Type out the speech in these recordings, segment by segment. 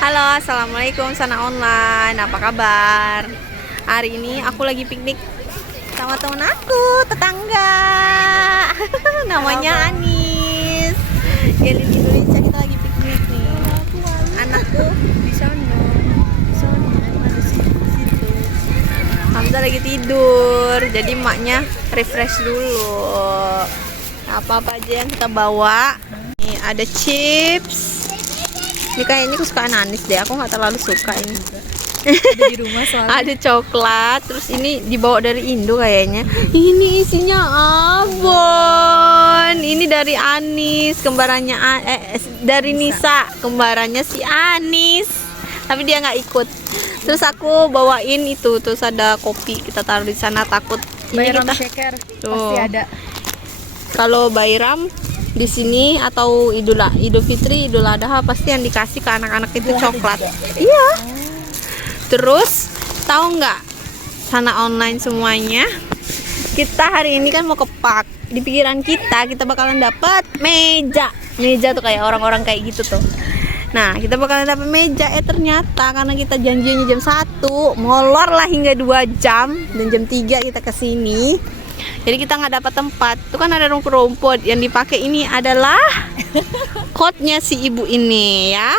Halo, assalamualaikum Sana Online. Apa kabar? Hari ini aku lagi piknik sama temen aku, tetangga. Namanya Anis. Jadi di Indonesia kita lagi piknik nih. Anakku di sana, ada situ. Hamzah lagi tidur. Jadi emaknya refresh dulu. Apa-apa aja yang kita bawa. Nih ada chips. Ini kayaknya kesukaan Anis deh, aku nggak terlalu suka ini. Ada di rumah soalnya. Ada coklat, terus ini dibawa dari Indo kayaknya. Ini isinya abon. Ini dari Anis, kembarannya dari Nisa, kembarannya si Anis. Tapi dia nggak ikut. Terus aku bawain itu, terus ada kopi kita taruh di sana takut. Bayram Kita shaker Tuh. pasti ada. Kalau Bayram di sini atau Idul Fitri, Idul Adha pasti yang dikasih ke anak-anak itu coklat. Iya. Terus tahu nggak Sana Online semuanya? Kita hari ini kan mau ke park. Di pikiran kita bakalan dapat meja. Meja tuh kayak orang-orang kayak gitu tuh. Nah, kita bakalan dapat meja. Ternyata karena kita janjinya jam 1, molor lah hingga 2 jam dan jam 3 kita kesini. Jadi kita nggak dapat tempat. Itu kan ada rumput-rumput yang dipakai ini adalah coatnya si ibu ini ya.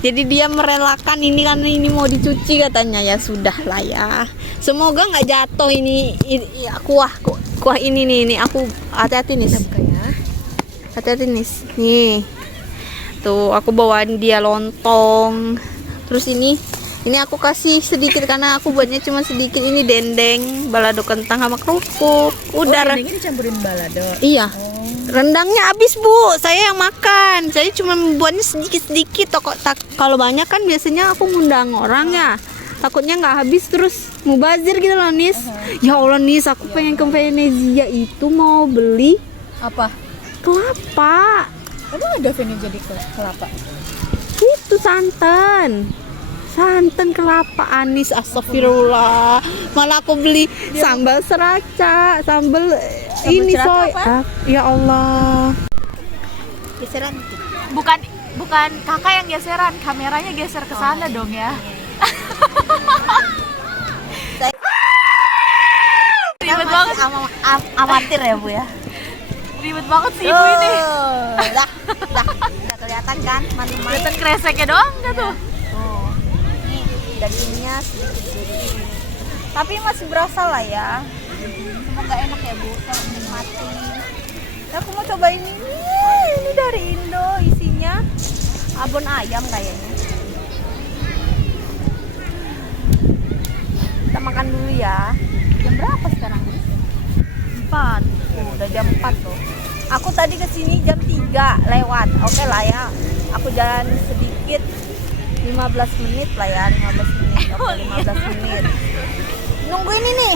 Jadi dia merelakan ini karena ini mau dicuci katanya. Ya sudah lah ya. Semoga nggak jatuh ini kuah ini nih. Aku hati-hati nih. Hati-hati nih. Nih. Tuh aku bawain dia lontong. Terus ini aku kasih sedikit karena aku buatnya cuma sedikit. Ini dendeng, balado kentang sama kerupuk. Udah. Dendengnya dicampurin balado. Iya. Rendangnya habis, Bu. Saya yang makan. Saya cuma membuatnya sedikit-sedikit. Kalau banyak kan biasanya aku ngundang orang ya. Takutnya nggak habis terus mubazir gitu loh, Nis. Ya Allah, Nis, aku pengen ke Venezia itu mau beli Apa? kelapa. Emang ada Venezia jadi kelapa? Itu santan kelapa Anis, astagfirullah. Malah aku beli sambal sriracha, sambal ini soy. Ya Allah. Geseran. Bukan kakak yang geseran, kameranya geser ke sana dong ya. Ribet banget. Amatir ya, Bu ya. Ribet banget sih ibu ini. Udah kelihatan kan, teman-teman. Kelihatan kreseknya doang nggak tuh? Dagingnya sedikit. Tapi masih berasa lah ya. Semoga enak ya, Bu. Kita menikmati. Aku mau coba ini. Ini dari Indo, isinya abon ayam kayaknya. Kita makan dulu ya. Jam berapa sekarang? 4. Udah jam 4 loh. Aku tadi kesini jam 3 lewat. Oke lah ya. Aku jalan sedikit 15 menit lah ya, 15 menit. Oke, 15 menit. Nunggu ini nih.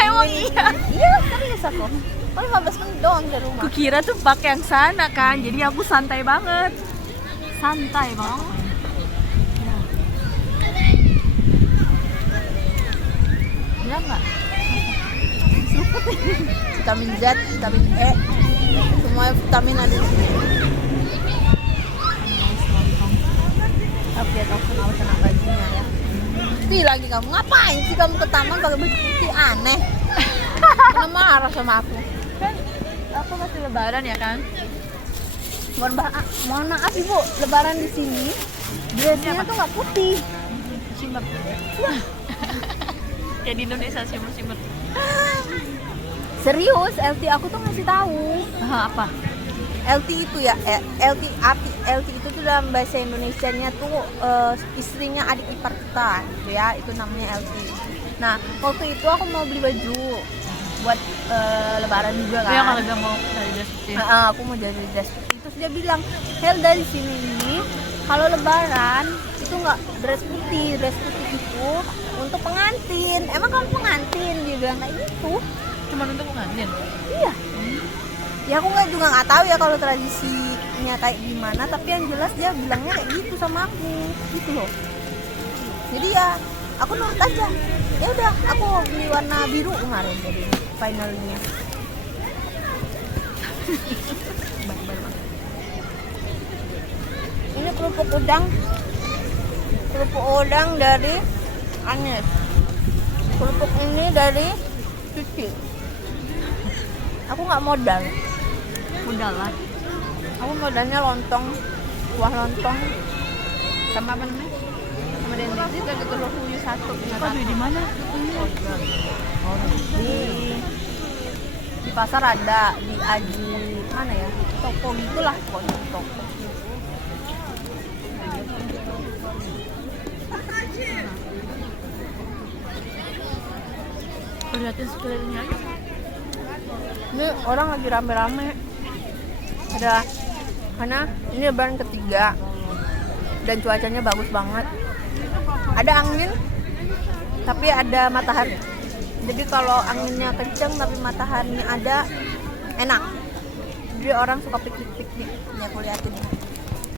Emang iya. Iya, serius aku. Oh, 15 menit doang dari rumah. Kukira tuh pakai yang sana kan, jadi aku santai banget. Santai banget. Bilang nggak? Vitamin Z, vitamin E, semua vitamin ada di sini. Tapi ya tahu kena bajunya ya. Tapi lagi kamu ngapain sih kamu ke taman pakai baju putih, aneh. Kenapa marah sama aku? Kan aku masih lebaran ya kan? Mohon maaf Ibu, lebaran di sini dressnya tuh nggak putih. Simber. Kayak di Indonesia simber. Serius, LT aku tuh ngasih tahu. Apa? LT itu ya, LT itu tuh dalam bahasa Indonesianya tuh istrinya adik ipar kita gitu ya, itu namanya LT. Nah, waktu itu aku mau beli baju buat lebaran juga kan. Yang kalau gak mau dari dress putih. Aku mau jadi dress putih. Terus dia bilang, Hel dari sini ini kalau lebaran itu nggak dress putih itu untuk pengantin. Emang kamu pengantin? Dia bilang kayak gitu. Cuma untuk pengantin? Iya. Ya aku juga nggak tahu ya kalau tradisinya kayak gimana, tapi yang jelas dia bilangnya kayak gitu sama aku gitu loh. Jadi ya aku nurut aja. Ya udah, aku beli warna biru kemarin jadi finalnya. Ini kerupuk udang Kerupuk udang dari Anis. Kerupuk ini dari Cuci. Aku nggak modal. Udah lah. Aku modalnya lontong, kuah lontong, sama apa namanya? Sama dendeng itu ada telur puyuh satu. Kau beli di mana? Di pasar ada, di Aji mana ya? Toko gitulah pokoknya toko. Lihatin sekelilingnya aja. Ini orang lagi rame-rame. Ada karena ini lebaran ketiga dan cuacanya bagus banget. Ada angin tapi ada matahari. Jadi kalau anginnya kenceng tapi mataharinya ada, enak. Jadi orang suka piknik-piknik. Ini aku liatin ya.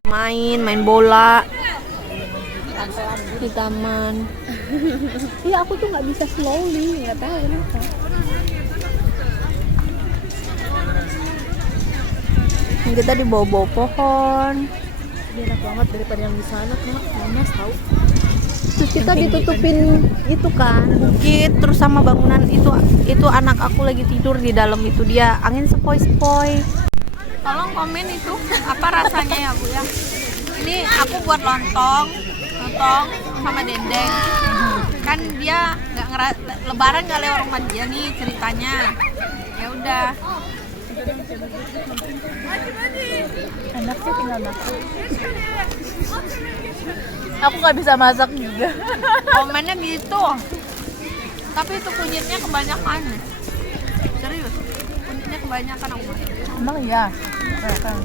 Main bola di taman. Iya, aku tuh nggak bisa slowly, nggak tahu kenapa. Kita di bawah pohon. Ini enak banget daripada yang di sana, Kak. Panas tahu. Terus kita ditutupin itu kan bukit, terus sama bangunan itu anak aku lagi tidur di dalam itu, dia angin sepoi-sepoi. Tolong komen itu apa rasanya ya Bu ya. Ini aku buat lontong sama dendeng. Kan dia lebaran nggak lewat rumah dia nih ceritanya. Ya udah. Enak sih tinggal makan. Aku nggak bisa masak juga. Komennya gitu. Tapi itu kunyitnya kebanyakan. Serius. Kunyitnya kebanyakan aku. Emang iya. Kan.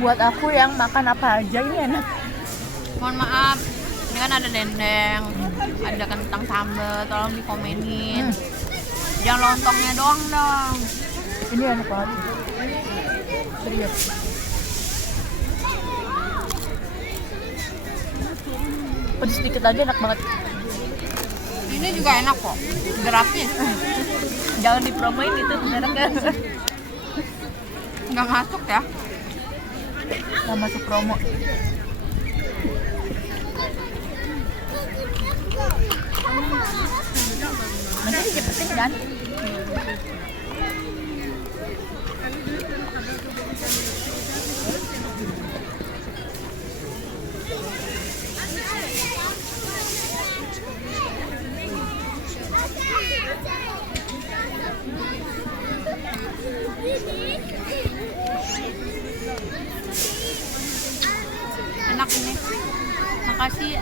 Buat aku yang makan apa aja ini enak. Mohon maaf, ini kan ada dendeng, ada kentang sambal, tolong dikomenin. Jangan lontongnya doang dong. Ini enak banget. Serius. Pedes sedikit aja enak banget. Ini juga enak kok, gratis. Jangan dipromoin itu mereknya. Nggak masuk ya. Nggak masuk promo. Nanti dicepetin kan? Enak ini. Makasih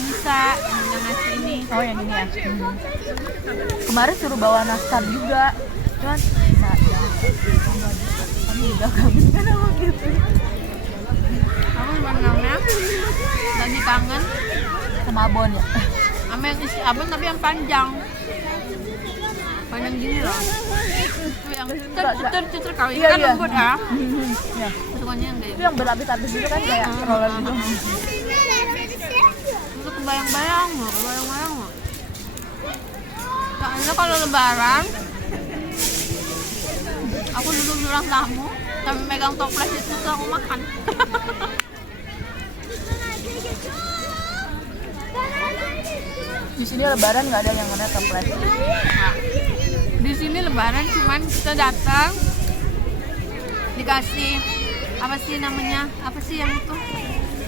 bisa yang ngasih ini. Oh yang ini ya. Kemarin suruh bawa nastar juga, cuman bisa ya. Kami juga kabin kan aku gitu. Aku sebenarnya lagi kangen Sama abon ya. sama yang isi abon tapi yang panjang gini loh. Itu yang cuter kalau ini Iya, kan iya. lembut ya. Ya. Kesukaannya yang kayak Itu yang berlapis-lapis gitu kan kayak roller gitu. itu kebayang-bayang loh. Soalnya kalau lebaran aku duduk di ruang tamu sambil megang toples itu tuh aku makan. Di sini lebaran nggak ada yang mana toples. Nah, di sini lebaran cuman kita datang dikasih apa sih namanya, apa sih yang itu,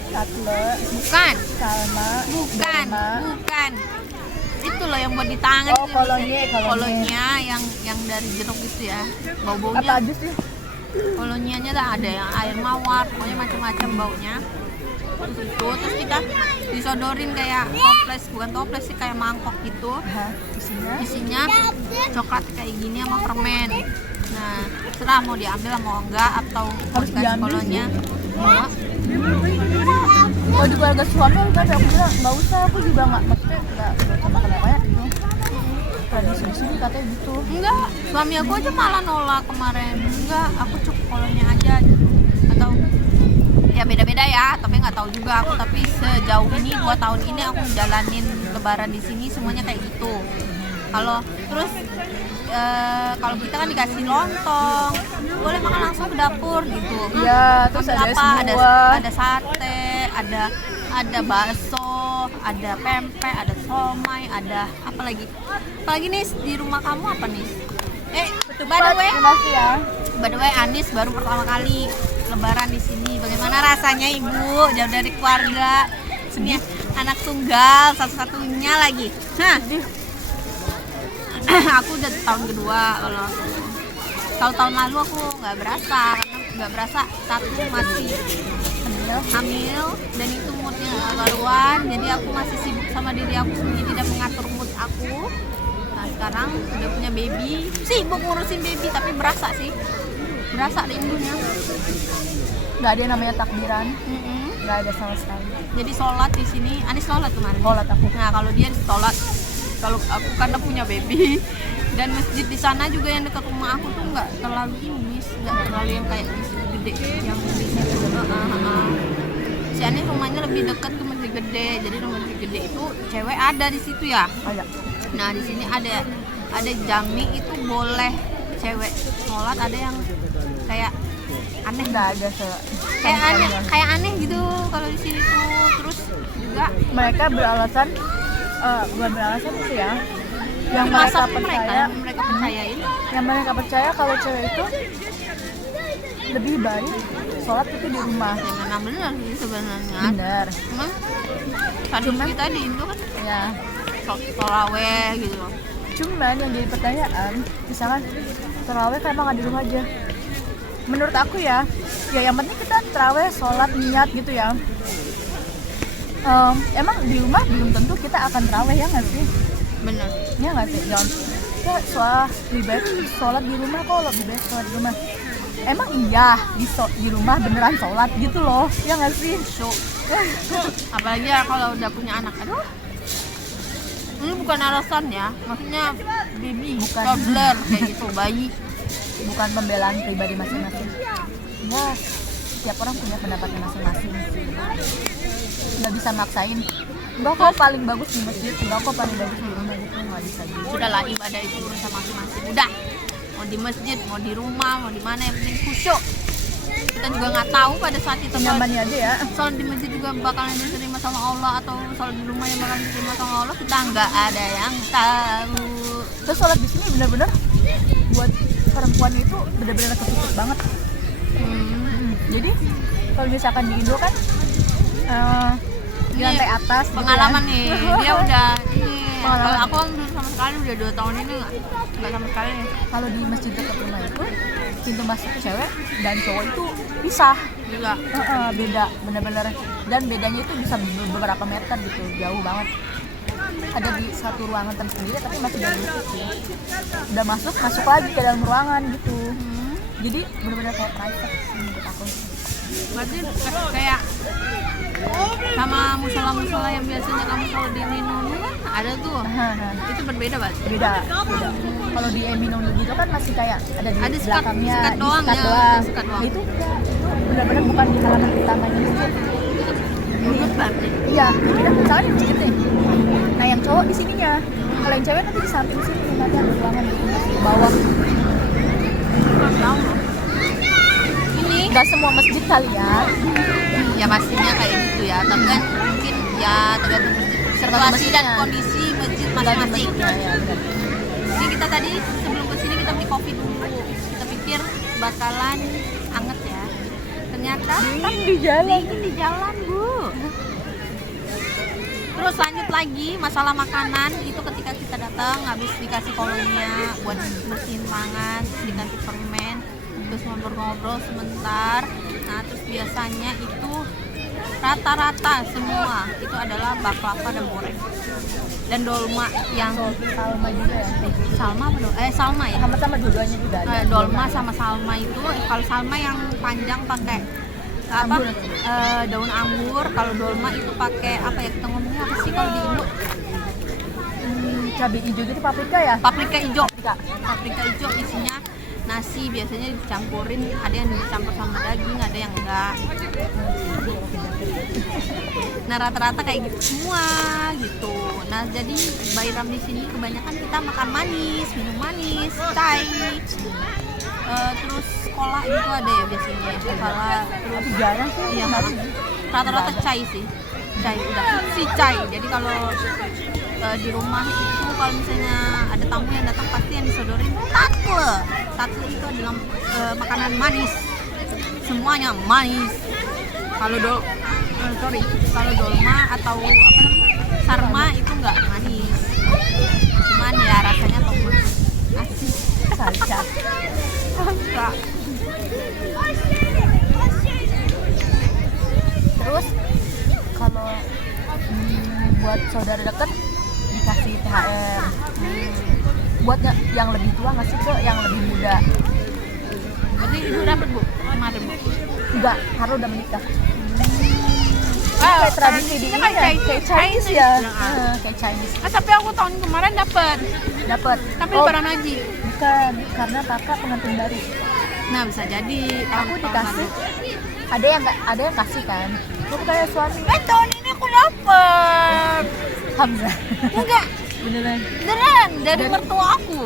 Satle, bukan salma, bukan itu loh yang buat di tangan. Oh, kolonnya yang dari jeruk gitu ya, Apa baunya aja sih? kolonianya ada yang air mawar, pokoknya macam-macam baunya. Terus kita disodorin kayak toples, bukan toples sih, kayak mangkok gitu. Isinya coklat kayak gini sama permen. Nah, serah mau diambil mau enggak atau mau Harus dikasih diambil kolonnya. sih. Enggak. Kalau di keluarga suami aku kan aku bilang nggak usah, aku juga maksudnya nggak makan yang banyak gitu. Tradisi di sini katanya gitu. Enggak, suami aku aja malah nolak kemarin. Enggak, aku cukup kolonnya aja gitu. Atau ya beda-beda ya, tapi nggak tahu juga aku. Tapi sejauh ini 2 tahun ini aku jalanin lebaran di sini semuanya kayak gitu. Kalau terus kalau kita kan dikasih lontong, boleh makan langsung ke dapur gitu. Iya, terus Ambil ada es apa? buah. Ada sate, ada bakso, ada pempek, ada somai, ada apa lagi? Apalagi nih di rumah kamu apa nih? By the way, Terima kasih ya. by the way, Anis baru pertama kali Lebaran di sini. Bagaimana rasanya Ibu jauh dari keluarga? Ini anak tunggal satu-satunya lagi. Hah? Aku udah tahun kedua kalau aku. Kalau tahun lalu aku nggak berasa, karena nggak berasa satu masih hamil dan itu moodnya nggak karuan, jadi aku masih sibuk sama diri aku sendiri, tidak mengatur mood aku. Nah sekarang udah punya baby, sibuk ngurusin baby, tapi berasa sih, berasa rindunya. Nggak ada yang namanya takbiran, nggak ada sama sekali. Jadi sholat di sini, Anis sholat kemarin. Sholat aku. Nah kalau dia sholat, kalau aku karena punya baby dan masjid di sana juga yang dekat rumah aku tuh nggak terlalu ini, nggak terlalu yang kayak masjid gede yang di situ. Si Anis rumahnya lebih dekat ke masjid gede, jadi rumah masjid gede itu cewek ada di situ ya. Ada. Nah di sini ada jami itu boleh cewek sholat, ada yang kayak aneh, Nggak ada kayak aneh gitu kalau di sini tuh. Terus juga mereka beralasan, bukan beralasan sih ya, yang mereka percaya, yang mereka percaya kalau cewek itu lebih baik sholat itu di rumah. Nah benar sih sebenarnya. Bener. Cuman tradisi kita di Indo kan Ya. Taraweh gitu loh. Cuman yang jadi pertanyaan, misalkan terawih kenapa nggak di rumah aja? Menurut aku ya yang penting kita terawih, sholat, niat gitu ya. Emang di rumah belum tentu kita akan terawih, ya nggak sih? Bener. Ya nggak sih, John? Ya soal lebih baik sholat di rumah kok, lebih baik sholat di rumah. Emang iya di rumah beneran sholat gitu loh, ya nggak sih? So, apalagi ya kalau udah punya anak. Aduh, ini bukan alasan ya, maksudnya baby, Bukan. toddler kayak gitu, bayi. Bukan pembelaan pribadi masing-masing. Ya, tiap orang punya pendapatnya masing-masing sih. Nggak bisa maksain. Enggak kok paling bagus di masjid, enggak kok paling bagus di rumah gitu, nggak bisa gitu. Sudahlah, ibadah itu urusan masing-masing. Udah, mau di masjid, mau di rumah, mau di mana, yang penting khusyuk. Kita juga nggak tahu pada saat kita Nyamannya aja ya. sholat di masjid juga bakalan diterima sama Allah, atau sholat di rumah yang bakalan diterima sama Allah, kita nggak ada yang tahu. Terus sholat di sini bener-bener buat perempuan itu bener-bener ketutup banget. Jadi kalau misalkan di Indo kan di Ini lantai atas gitu pengalaman ya. nih, dia udah ini. Pengalaman. Kalau aku belum sama sekali, udah 2 tahun ini nggak sama sekali nih. Kalau di masjid dekat rumah itu pintu masuk cewek dan cowok itu pisah. Juga Beda bener-bener, dan bedanya itu bisa beberapa meter gitu, jauh banget. Ada di satu ruangan tersendiri tapi masih dari listrik sih. Udah masuk lagi ke dalam ruangan gitu. Jadi bener-bener kayak private sih menurut aku. berarti kayak sama musola-musola yang biasanya kamu kalau di Minonu kan ada tuh, itu berbeda banget. Beda. Kalau di Eminonu gitu kan masih kayak ada di Ada sekat- belakangnya, sekat di doang sekat ya, doang. sekat doang. Nah, itu benar-benar bukan di halaman utamanya masjid. Menurut berarti Iya, beda. Misalnya di masjid nih. Nah yang cowok di sininya, kalau yang cewek nanti di samping sini, nanti ada ruangan gitu di bawah. nggak tahu loh. Ini Gak semua masjid kali ya. ya pastinya kayak gitu ya, tapi kan mungkin ya tergantung situasi dan kondisi masjid masing-masing. Ya, benar. Jadi kita tadi sebelum kesini kita beli kopi dulu, kita pikir bakalan anget ya, ternyata Di jalan. dingin di jalan Bu. Terus lanjut lagi masalah makanan, itu ketika kita datang habis dikasih kolonia buat bersihin tangan, terus dikasih permen, terus ngobrol-ngobrol sebentar. Nah terus biasanya itu rata-rata semua itu adalah baklava dan goreng dan dolma yang Salma juga ya. salma apa salma ya. Sama-sama dua-duanya juga ada. Dolma sama salma itu, kalau salma yang panjang pakai apa, Anggur. daun anggur. Kalau dolma itu pakai apa ya, kita ngomongnya apa sih kalau di Indo? Cabai hijau gitu, paprika ya? Paprika hijau. Paprika. Paprika hijau isinya nasi, biasanya dicampurin, ada yang dicampur sama daging, ada yang enggak. Nah rata-rata kayak gitu semua gitu. Nah, jadi Bayram di sini kebanyakan kita makan manis, minum manis, chai, terus kolak itu ada ya biasanya. Kolak, terus Jarang sih. iya, rata-rata chai sih. Chai udah si chai. Jadi kalau di rumah itu kalau misalnya ada tamu yang datang pasti yang disodorin tatle. Tatle itu adalah makanan manis. Semuanya manis. Kalau kalau dolma atau apa namanya? Sarma itu enggak manis. Cuman ya rasanya tomat. Asin. Salsa. Enggak. Terus kalau buat saudara deket dikasih THR. Buat yang lebih tua ngasih ke yang lebih muda. Berarti ibu dapat bu kemarin bu. Enggak, karena udah menikah. Kayak tradisi di ini ya, kayak Chinese ya. Kayak Chinese. Tapi aku tahun kemarin dapat tapi lebaran haji. Bukan, karena kakak pengantin baru. Nah bisa jadi Aku dikasih. Ada yang kasih kan. Aku kayak suami. Tahun ini aku dapat. Hamzah. Enggak, Beneran. beneran dari mertua aku.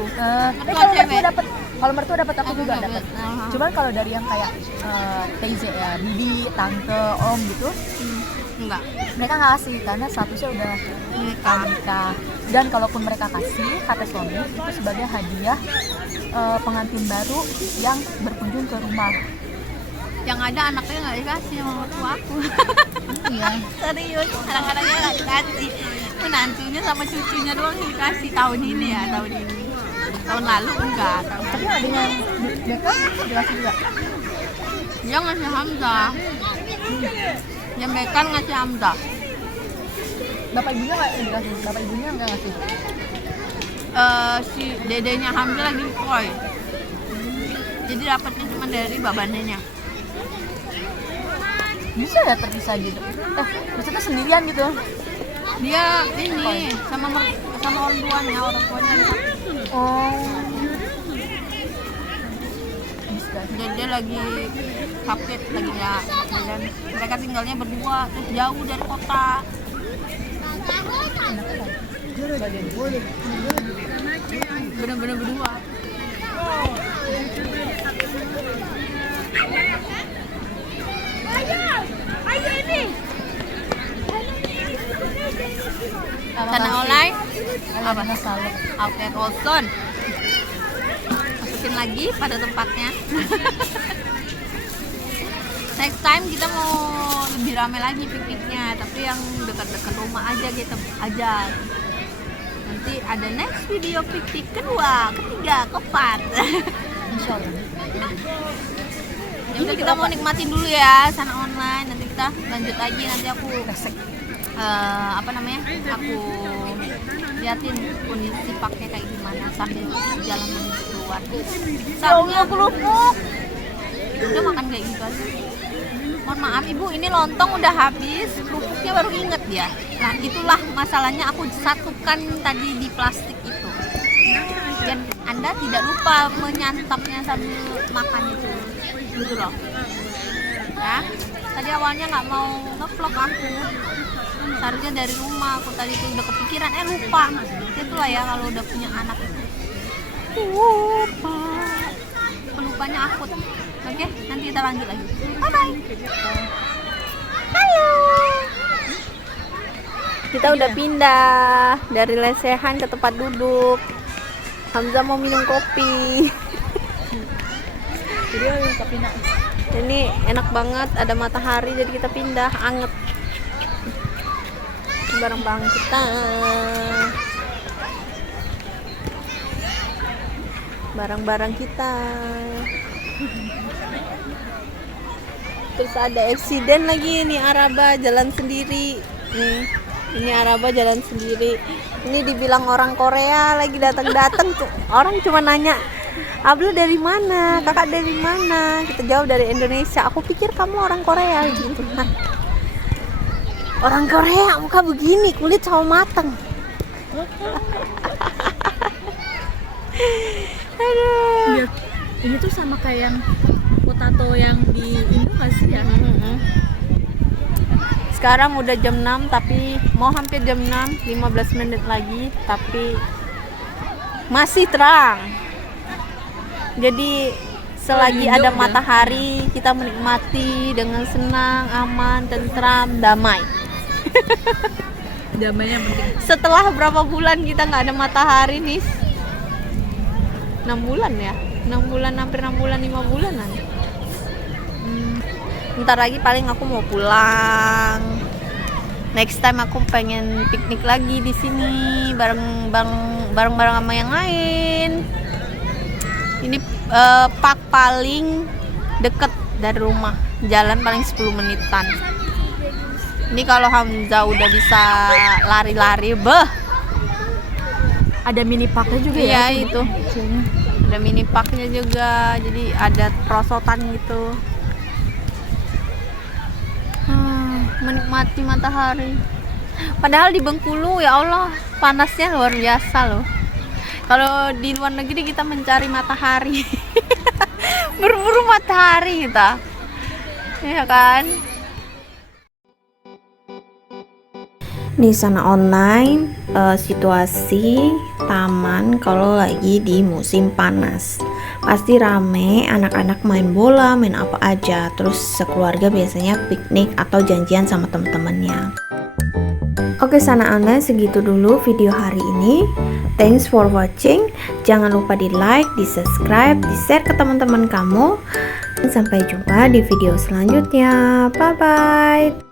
Kalau mertua dapat aku juga dapat. Aha. Cuman kalau dari yang kayak TZ ya, bibi, tante, om gitu, Enggak. mereka nggak kasih karena statusnya udah nikah. Dan kalaupun mereka kasih, kata suami itu sebagai hadiah pengantin baru yang berkunjung ke rumah. Yang ada anaknya nggak dikasih sama mertua aku. Iya. Serius, anak-anaknya nggak dikasih. Menantunya sama cucunya doang yang dikasih tahun ini ya, tahun ini. Tahun lalu enggak. Tapi adanya mereka dikasih juga. Dia ngasih Hamzah. Yang Bekan ngasih Hamzah. Bapak ibunya nggak dikasih. Bapak ibunya nggak ngasih. Si dedenya Hamzah lagi koi. Jadi dapatnya cuma dari babanenya. Bisa ya terpisah gitu. Maksudnya sendirian gitu. Dia ini sama orang tuanya ada satu. Oh. Bisa. Dan dia lagi sakit, lagi nggak dan mereka tinggalnya berdua terus jauh dari kota. Bener-bener berdua. Ayo ini. Karena online Apa salut. outlet Olson. Masukin lagi pada tempatnya. Next time kita mau lebih ramai lagi pikniknya, tapi yang dekat-dekat rumah aja kita ajak. Nanti ada next video piknik kedua, ketiga, keempat. Insyaallah. Ya udah kita mau nikmatin dulu ya sana online. Nanti kita lanjut lagi. Nanti aku apa namanya? Aku liatin kondisi paknya kayak gimana sambil jalan menuju keluar. Saatnya kerupuk. Udah makan kayak gitu aja. Mohon maaf ibu, ini lontong udah habis, kerupuknya baru inget ya. Nah itulah masalahnya, aku satukan tadi di plastik itu. Dan Anda tidak lupa menyantapnya sambil makan itu, gitu loh. Ya, tadi awalnya nggak mau ngevlog aku. Seharusnya dari rumah aku tadi tuh udah kepikiran, lupa. Itulah ya kalau udah punya anak itu. Lupa. Pelupanya akut. Oke, nanti kita lanjut lagi. Bye bye. Halo. Kita udah pindah dari lesehan ke tempat duduk. Hamzah mau minum kopi. Jadi kopi nak. Ini enak banget, ada matahari jadi kita pindah, anget. Barang-barang kita. Barang-barang kita. Terus ada eksiden lagi nih, Araba jalan sendiri. Nih, ini Araba jalan sendiri. Ini dibilang orang Korea lagi datang-datang tuh. Orang cuma nanya, "Ablu dari mana? Kakak dari mana?" Kita jawab dari Indonesia. Aku pikir kamu orang Korea gitu. Nah, orang Korea muka begini, kulit sama mateng. Aduh. Ini tuh sama kayak yang potato yang di Indo nggak sih ya? Sekarang udah jam 6, tapi mau hampir jam 6, 15 menit lagi, tapi masih terang. Jadi selagi ada matahari, kita menikmati dengan senang, aman, tentram, damai. Damainya penting. Setelah berapa bulan kita nggak ada matahari nih? 6 bulan ya? 6 bulan, hampir 6 bulan, 5 bulanan. Ntar lagi paling aku mau pulang. Next time aku pengen piknik lagi di sini bareng sama yang lain. Ini park paling deket dari rumah, jalan paling 10 menitan. Ini kalau Hamzah udah bisa lari-lari, Ada mini parknya juga ya ya. itu. Ada mini parknya juga, jadi ada perosotan gitu. Menikmati matahari. Padahal di Bengkulu ya Allah panasnya luar biasa loh. Kalau di luar negeri kita mencari matahari, berburu matahari kita, ya kan? Di sana online situasi taman kalau lagi di musim panas pasti rame, anak-anak main bola, main apa aja, terus sekeluarga biasanya piknik atau janjian sama teman-temannya. Oke, sana online segitu dulu video hari ini. Thanks for watching. Jangan lupa di like, di subscribe, di share ke teman-teman kamu. Sampai jumpa di video selanjutnya. Bye bye.